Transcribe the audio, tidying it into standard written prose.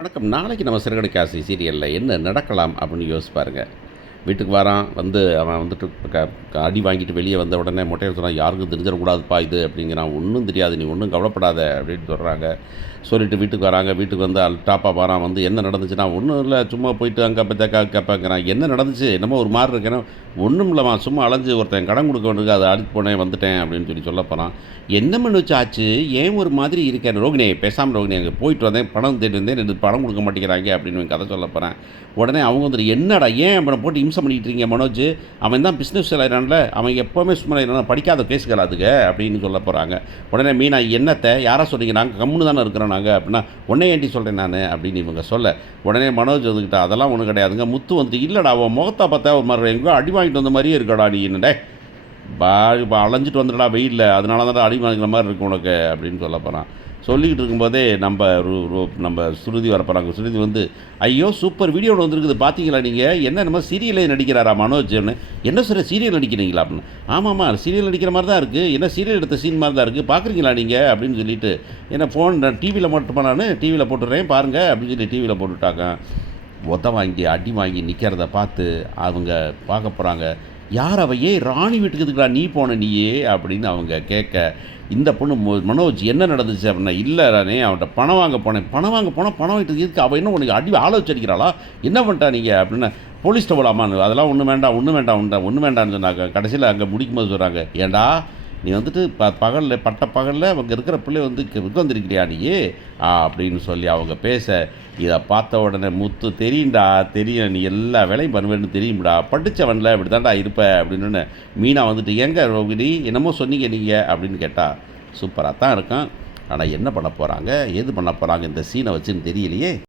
வணக்கம். நாளைக்கு நம்ம சிறுகதை ஆசை சீரியல்ல என்ன நடக்கலாம் அப்படின்னு யோசிச்சு பாருங்க. வீட்டுக்கு வரான். அவன் வந்துட்டு அடி வாங்கிட்டு வெளியே வந்த உடனே மொட்டையன் சொன்னான், "யாருக்கும் தெரிஞ்சிடக்கூடாதுப்பா இது" அப்படிங்கிறான். "ஒன்றும் தெரியாது, நீ ஒன்றும் கவலைப்படாத" அப்படின்னு சொல்கிறாங்க. சொல்லிவிட்டு வீட்டுக்கு வராங்க. வீட்டுக்கு வந்து அல்டாப்பாக வரான். என்ன நடந்துச்சுன்னா, "ஒன்றும் இல்லை, சும்மா போயிட்டு அங்கே பத்தாக்கா கேட்பாங்கிறான்." "என்ன நடந்துச்சு? என்னமோ ஒரு மாதிரி இருக்கேன்னா." "ஒன்றும் இல்லைம்மா, சும்மா அலைஞ்சு ஒருத்தன் கடன் கொடுக்க வேண்டியது, அதை அடித்து போனேன் வந்துட்டேன்" அப்படின்னு சொல்ல போகிறான். "என்ன மனுச்சு ஆச்சு? ஏன் ஒரு மாதிரி இருக்கேன்?" "ரோகிணி பேசாமல் ரோகிணி, அங்கே போயிட்டு வந்தேன், பணம் தேடி வந்தேன், எனக்கு பணம் கொடுக்க மாட்டேங்கிறாங்க" அப்படின்னு கதை சொல்ல போகிறேன். உடனே அவங்க வந்துட்டு, "என்னடா ஏன் அவனை போட்டு இம்சம் பண்ணிக்கிட்டு இருக்கீங்க மனோஜ்? அவன் தான் பிஸ்னஸ் செய்கிறான்ல, அவன் எப்போவுமே சும்மா இருக்கிறான், படிக்காத கேஸுகள் அதுக்கு" அப்படின்னு சொல்ல போகிறாங்க. உடனே மீனா, "என்னத்தை யாரை சொல்கிறீங்க? நாங்கள் கம்முன்னு தானே இருக்கிறோம் நாங்கள்" அப்படின்னா, "உன்னை ஏன்டி சொல்கிறேன் நான்" அப்படின்னு இவங்க சொல்ல, உடனே மனோஜ் வந்துக்கிட்ட, "அதெல்லாம் ஒன்றும் கிடையாதுங்க." முத்து வந்துட்டு, "இல்லைடா, அவன் முகத்தை பார்த்தா ஒரு மாதிரி எங்கோ அடி வாங்கிட்டு வந்த மாதிரியே இருக்கடா நீ என்னடே, அலைஞ்சிட்டு வந்துடா வெயிலில், அதனால தான் அடி வாங்கிற மாதிரி இருக்கு உனக்கு" அப்படின்னு சொல்ல போகிறான். சொல்லிக்கிட்டு இருக்கும்போதே நம்ம ஸ்ருதி வரப்போகிறாங்க. ஸ்ருதி வந்து, "ஐயோ சூப்பர் வீடியோ ஒன்று வந்துருக்குது பார்த்தீங்களா நீங்கள்? நம்ம சீரியலே நடிக்கிறாரா மனோஜ்னு?" "என்ன சார் சீரியல் நடிக்கிறீங்களா?" அப்படின்னு. "ஆமாம்மா, சீரியல் நடிக்கிற மாதிரி தான் இருக்குது, என்ன சீரியல் எடுத்த சீன் மாதிரி தான் இருக்குது, பார்க்குறீங்களா நீங்கள்?" அப்படின்னு சொல்லிட்டு, "என்ன ஃபோன் டிவியில் மட்டுமா, நான் டிவியில் போட்டுடுறேன் பாருங்கள்" அப்படின்னு சொல்லி டிவியில் போட்டுவிட்டாங்க. வாங்கி அடி வாங்கி நிற்கிறத பார்த்து அவங்க பார்க்க போகிறாங்க. "யார் அவ? ஏய் ராணி வீட்டுக்கு எதுக்குடா நீ போன நீயே?" அப்படின்னு அவங்க கேட்க, இந்த பொண்ணு "மனோஜ் என்ன நடந்துச்சு?" அப்படின்னா, "இல்லை ராணி, அவன்கிட்ட பணம் வாங்க போனேன்." "பணம் வாங்க போனால் பணம் வாங்கிட்டு எதுக்கு? அவள் என்ன உனக்கு ஆள வச்சு அடிக்கிறாளா? என்ன பண்ணிட்டா நீங்கள்?" அப்படின்னா, "போலீஸ்ட்ட போகலாமான்னு." "அதெல்லாம் ஒன்றும் வேண்டாம், ஒன்றும் வேண்டாம்னு சொன்னாங்க." கடைசியில் அங்கே முடிக்கும்போது சொல்கிறாங்க, "ஏண்டா நீ வந்துட்டு பகலில் பகலில் அவங்க இருக்கிற பிள்ளை வந்து வந்திருக்கிறியா நீ?" அப்படின்னு சொல்லி அவங்க பேச, இதை பார்த்த உடனே முத்து, தெரியும் நீ எல்லா வேலையும் பண்ணுவேன்னு தெரியும்டா, படித்தவன்ல இப்படி தான்டா இருப்ப" அப்படின்னு. மீனா வந்துட்டு, "எங்க ரோகிணி என்னமோ சொன்னீங்க நீங்கள்" அப்படின்னு கேட்டால், "சூப்பராக தான் இருக்கான், ஆனால் என்ன பண்ண போகிறாங்க, ஏது பண்ண போகிறாங்க இந்த சீனை வச்சுன்னு தெரியலையே."